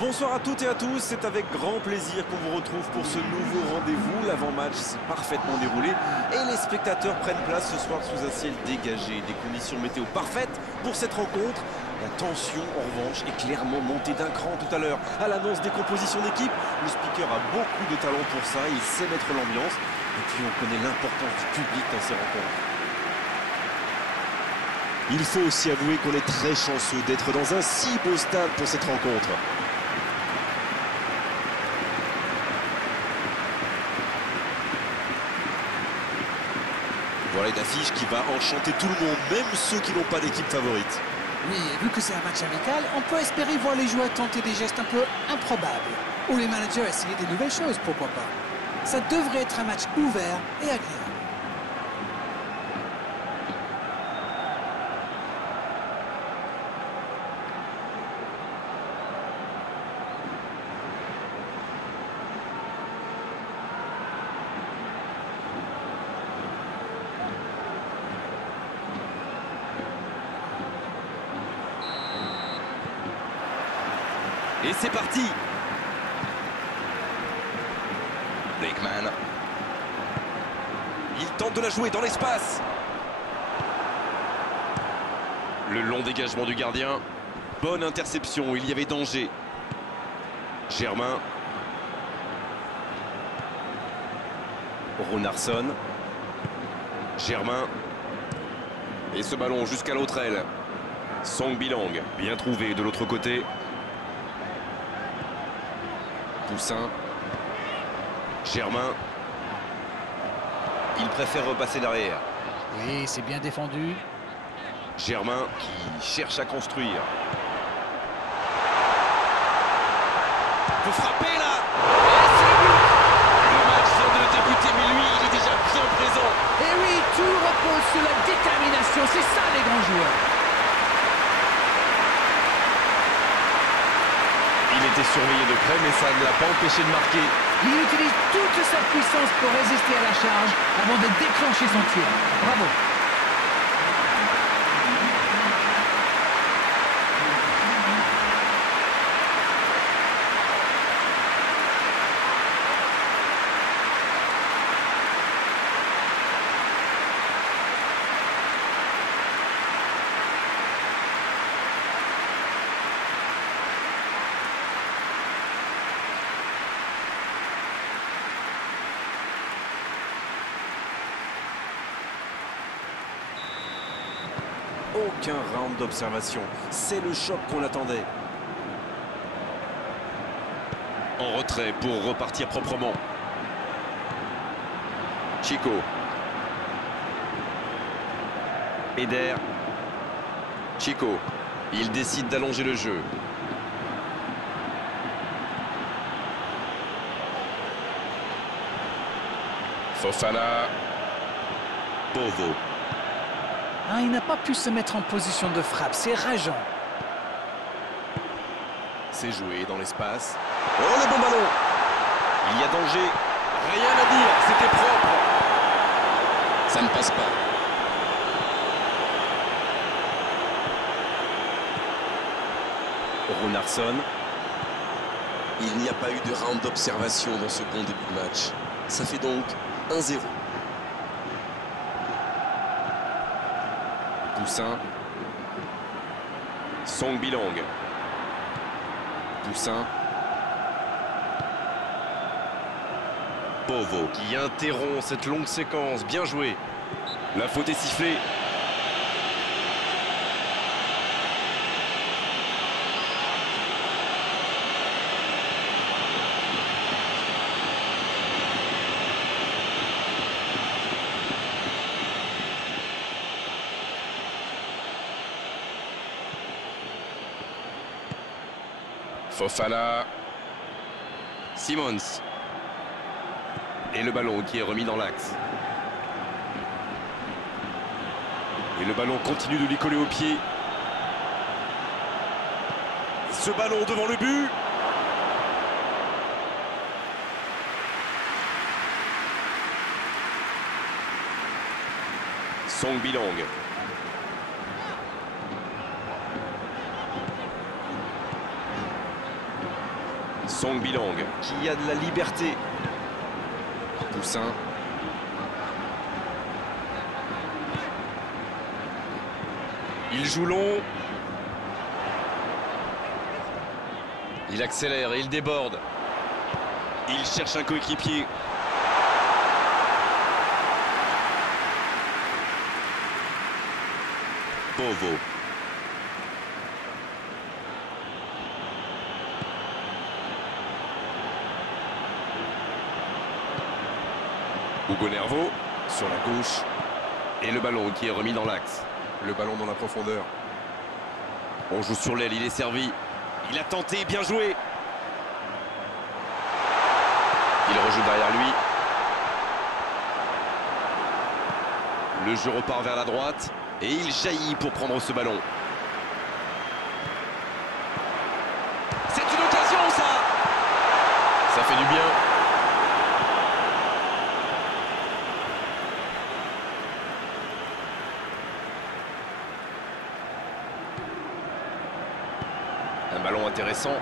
Bonsoir à toutes et à tous, c'est avec grand plaisir qu'on vous retrouve pour ce nouveau rendez-vous. L'avant-match s'est parfaitement déroulé et les spectateurs prennent place ce soir sous un ciel dégagé. Des conditions météo parfaites pour cette rencontre. La tension, en revanche, est clairement montée d'un cran tout à l'heure. À l'annonce des compositions d'équipe, le speaker a beaucoup de talent pour ça, il sait mettre l'ambiance. Et puis on connaît l'importance du public dans ces rencontres. Il faut aussi avouer qu'on est très chanceux d'être dans un si beau stade pour cette rencontre. Voilà une affiche qui va enchanter tout le monde, même ceux qui n'ont pas d'équipe favorite. Oui, et vu que c'est un match amical, on peut espérer voir les joueurs tenter des gestes un peu improbables. Ou les managers essayer des nouvelles choses, pourquoi pas. Ça devrait être un match ouvert et agréable. Et c'est parti. Beckman. Il tente de la jouer dans l'espace. Le long dégagement du gardien. Bonne interception, il y avait danger. Germain. Runarsson. Germain. Et ce ballon jusqu'à l'autre aile. Song Bilang. Bien trouvé de l'autre côté. Toussaint. Germain. Il préfère repasser derrière. Oui, c'est bien défendu. Germain qui cherche à construire. Peut frapper là. Le match vient de débuter, mais lui, il est déjà bien présent. Et oui, tout repose sur la détermination, c'est ça les grands joueurs. Il était surveillé de près, mais ça ne l'a pas empêché de marquer. Il utilise toute sa puissance pour résister à la charge avant de déclencher son tir. Bravo. Aucun round d'observation. C'est le choc qu'on attendait. En retrait pour repartir proprement. Chico. Eder. Chico. Il décide d'allonger le jeu. Fofana. Bovo. Ah, il n'a pas pu se mettre en position de frappe, c'est rageant. C'est joué dans l'espace. Oh, le bon ballon. Il y a danger. Rien à dire, c'était propre. Ça ne passe pas. Runarsson. Il n'y a pas eu de round d'observation dans ce bon début de match. Ça fait donc 1-0. Toussaint. Song Bilang. Toussaint. Bovo Qui interrompt cette longue séquence. Bien joué. La faute est sifflée. Fofana. Simons. Et le ballon qui est remis dans l'axe. Et le ballon continue de lui coller au pied. Ce ballon devant le but. Song Bilang. Song Bilang. qui a de la liberté. Poussin. Il joue long. Il accélère et il déborde. Il cherche un coéquipier. Bovo. Hugo Nervo sur la gauche. Et le ballon qui est remis dans l'axe. Le ballon dans la profondeur. On joue sur l'aile, il est servi. Il a tenté, bien joué. Il rejoue derrière lui. Le jeu repart vers la droite. Et il jaillit pour prendre ce ballon. C'est une occasion, ça. Ça fait du bien. Un ballon intéressant.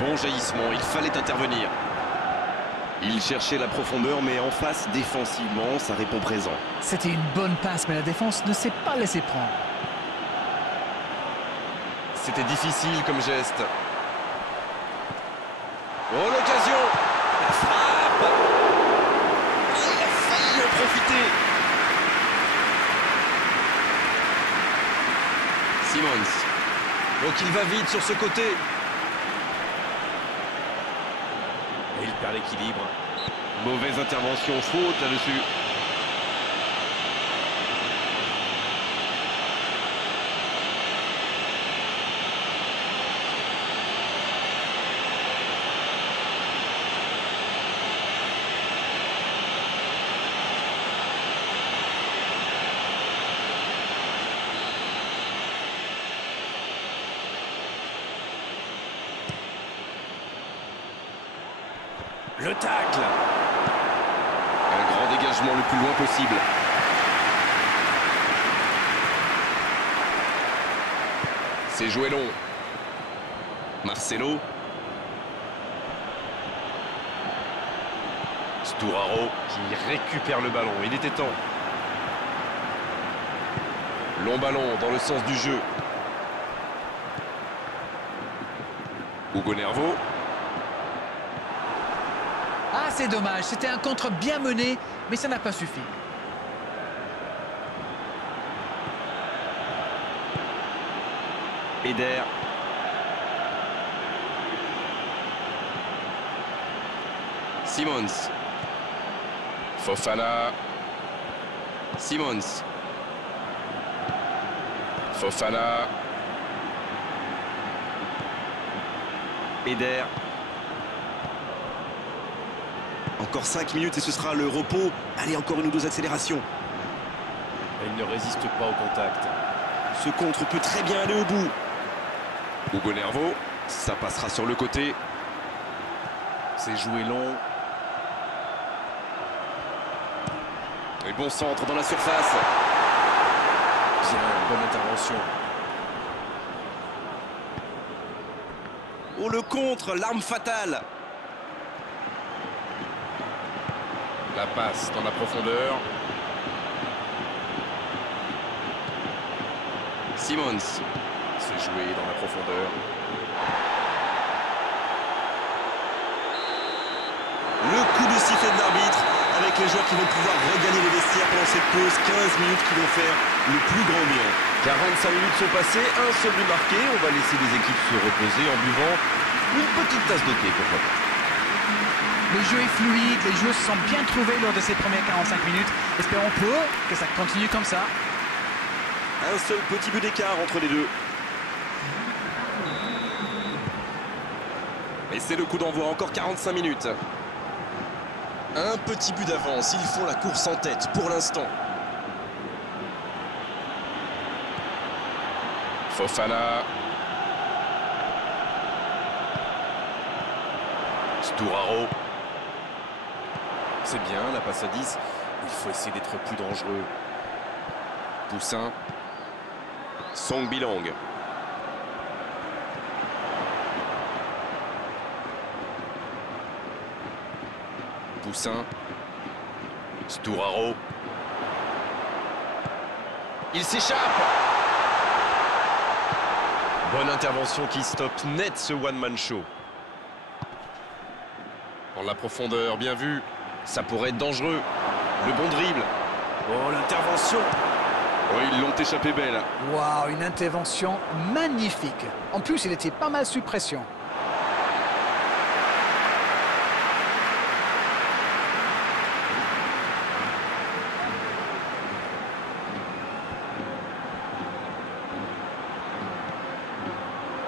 Bon jaillissement, il fallait intervenir. Il cherchait la profondeur, mais en face, défensivement, ça répond présent. C'était une bonne passe, mais la défense ne s'est pas laissée prendre. C'était difficile comme geste. Oh, l'occasion. La frappe. Il a failli en profiter. Simons. Donc il va vite sur ce côté. Et il perd l'équilibre. Mauvaise intervention, faute là-dessus. Le tacle. Un grand dégagement le plus loin possible. C'est joué long. Marcelo. Sturaro qui récupère le ballon. Il était temps. Long ballon dans le sens du jeu. Hugo Nervo. Ah, c'est dommage. C'était un contre bien mené, mais ça n'a pas suffi. Eder. Simons. Fofana. Simons. Fofana. Eder. Encore 5 minutes et ce sera le repos. Allez, encore une ou deux accélérations. Il ne résiste pas au contact. Ce contre peut très bien aller au bout. Hugo Nervo. Ça passera sur le côté. C'est joué long. Et bon centre dans la surface. Bien, bonne intervention. Oh, le contre, l'arme fatale. La passe dans la profondeur. Simons. C'est joué dans la profondeur. Le coup de sifflet de l'arbitre avec les joueurs qui vont pouvoir regagner les vestiaires pendant cette pause. 15 minutes qui vont faire le plus grand bien. 45 minutes sont passées, un seul but marqué. On va laisser les équipes se reposer en buvant une petite tasse de thé, pourquoi pas. Le jeu est fluide, les joueurs se sont bien trouvés lors de ces premières 45 minutes. Espérons peu que ça continue comme ça. Un seul petit but d'écart entre les deux. Et c'est le coup d'envoi, encore 45 minutes. Un petit but d'avance, ils font la course en tête pour l'instant. Fofana. Sturaro. C'est bien, la passe à 10. Il faut essayer d'être plus dangereux. Poussin. Song Bilang. Poussin. Sturaro. Il s'échappe. Bonne intervention qui stoppe net ce one-man show. Dans la profondeur, bien vu. Ça pourrait être dangereux. Le bon dribble. Oh, l'intervention. Oh, ils l'ont échappé belle. Waouh, une intervention magnifique. En plus, il était pas mal sous pression.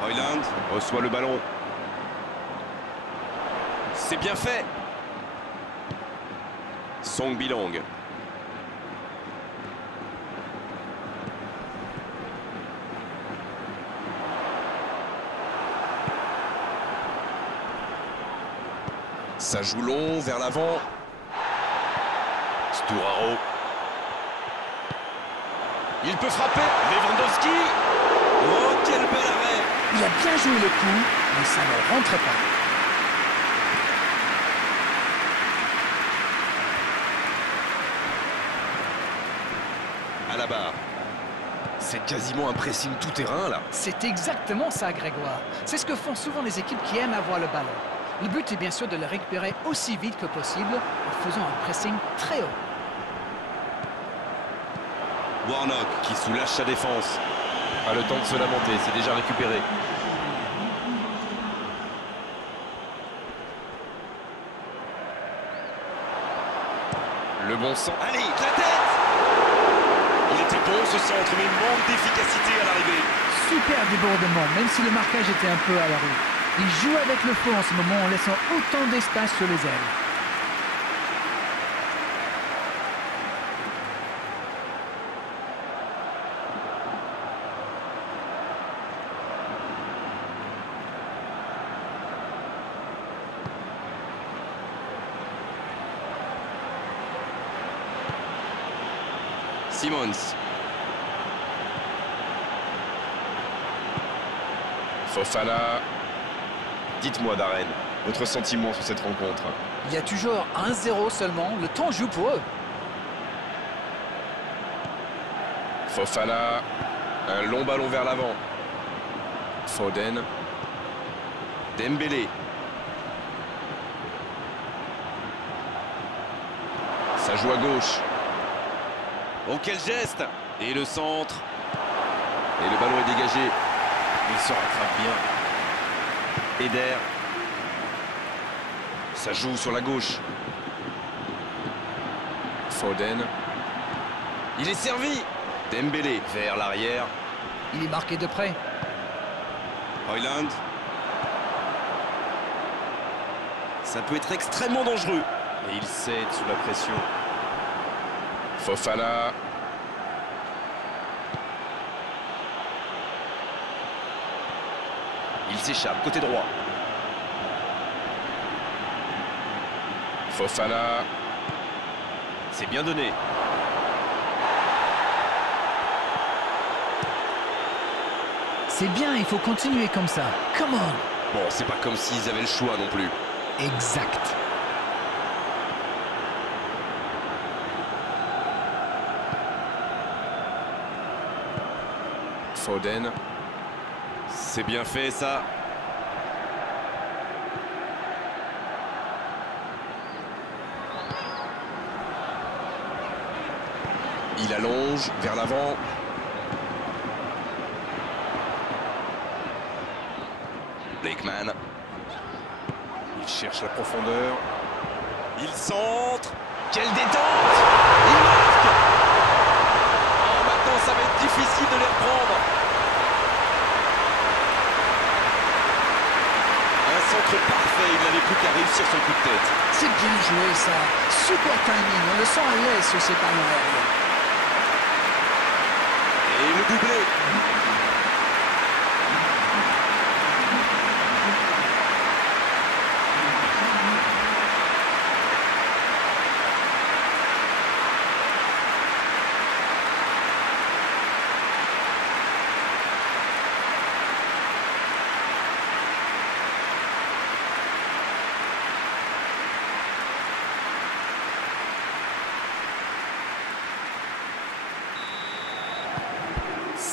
Højlund Reçoit le ballon. c'est bien fait. Song Bilong. Ça joue long vers l'avant. Sturaro. Il peut frapper. Lewandowski. Oh, quel bel arrêt. Il a bien joué le coup, mais ça ne rentrait pas. À la barre. C'est quasiment un pressing tout-terrain, là. C'est exactement ça, Grégoire. C'est ce que font souvent les équipes qui aiment avoir le ballon. Le but est bien sûr de le récupérer aussi vite que possible en faisant un pressing très haut. Warnock qui soulage sa défense. Pas le temps de se lamenter, c'est déjà récupéré. Le bon sens. Allez, la tête. Il était bon ce centre, mais manque d'efficacité à l'arrivée. Super débordement, même si le marquage était un peu à la rue. Il joue avec le feu en ce moment en laissant autant d'espace sur les ailes. Simons. Fofana. Dites-moi, Darren, votre sentiment sur cette rencontre. Il y a toujours 1-0 seulement, le temps joue pour eux. Fofana. Un long ballon vers l'avant. Foden. Dembélé. Ça joue à gauche. Oh, quel geste. Et le centre. Et le ballon est dégagé. Il se rattrape bien. Eder. Ça joue sur la gauche. Foden. Il est servi. Dembélé vers l'arrière. Il est marqué de près. Højlund. Ça peut être extrêmement dangereux. Et il cède sous la pression. Fofana. Il s'échappe, côté droit. Fofana. C'est bien donné. C'est bien, il faut continuer comme ça. Come on. Bon, c'est pas comme s'ils avaient le choix non plus. Exact. Foden. C'est bien fait, ça. Il allonge vers l'avant. Blakeman. Il cherche la profondeur. Il centre. Quelle détente! Il marque. Oh, maintenant, ça va être difficile de les reprendre. Un centre parfait. Il n'avait plus qu'à réussir son coup de tête. C'est bien joué ça. Super timing, on le sent à l'aise sur ces ballons aériens. Et le doublé.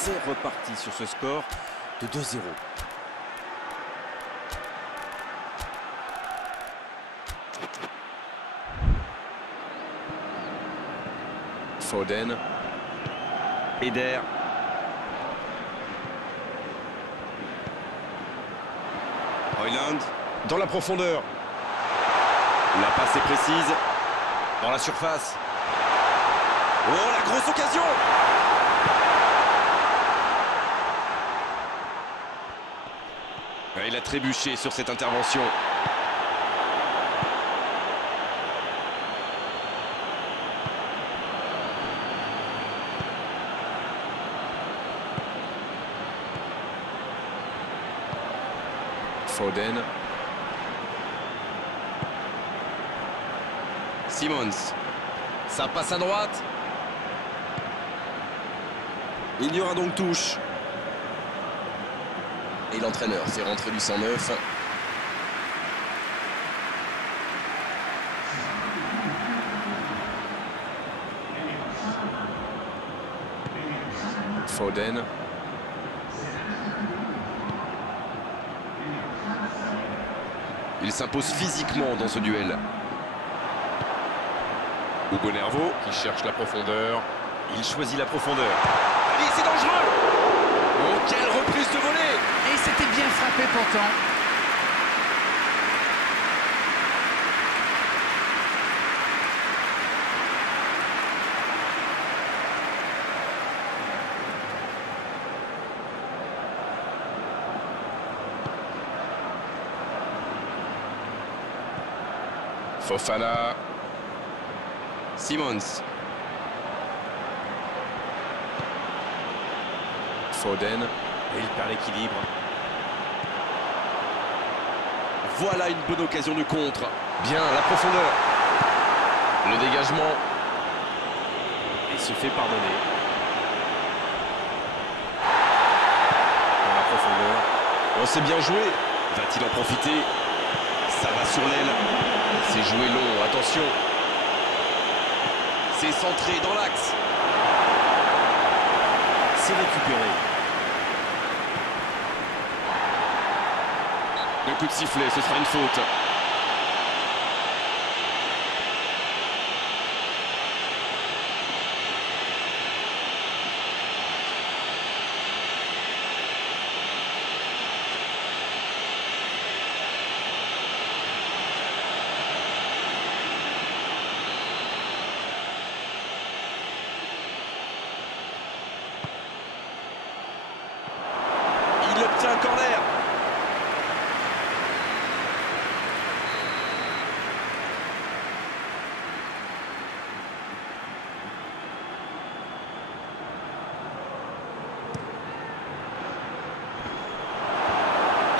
c'est reparti sur ce score de 2-0. Foden. Eder. Højlund dans la profondeur. La passe est précise. Dans la surface. Oh, la grosse occasion! Il a trébuché sur cette intervention. Foden. Simons. Ça passe à droite. Il y aura donc touche. Et l'entraîneur fait rentrer du 109. Foden. Il s'impose physiquement dans ce duel. Hugo Nervo qui cherche la profondeur. Il choisit la profondeur. Allez, c'est dangereux! Oh, quelle reprise de volée! Et c'était bien frappé pourtant. Fofana. Simons. Foden. Et il perd l'équilibre. Voilà une bonne occasion de contre. Bien, la profondeur. Le dégagement. Il se fait pardonner. Dans la profondeur. On s'est bien joué. Va-t-il en profiter? Ça va sur l'aile. C'est joué long, attention. C'est centré dans l'axe. C'est récupéré. Le coup de sifflet, ce sera une faute. Il obtient un corner.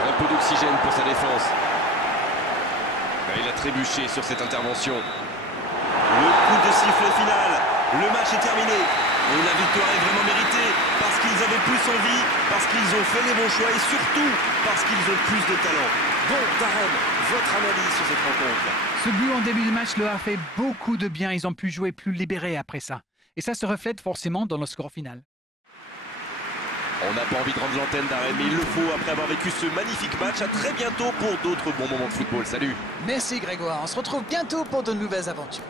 Un peu d'oxygène pour sa défense. Il a trébuché sur cette intervention. Le coup de sifflet final. Le match est terminé. Et la victoire est vraiment méritée parce qu'ils avaient plus envie, parce qu'ils ont fait les bons choix et surtout parce qu'ils ont plus de talent. Bon, Darren, votre analyse sur cette rencontre? Ce but en début de match leur a fait beaucoup de bien. Ils ont pu jouer plus libérés après ça. Et ça se reflète forcément dans le score final. On n'a pas envie de rendre l'antenne, Darren, mais il le faut après avoir vécu ce magnifique match. À très bientôt pour d'autres bons moments de football. Salut! Merci Grégoire. On se retrouve bientôt pour de nouvelles aventures.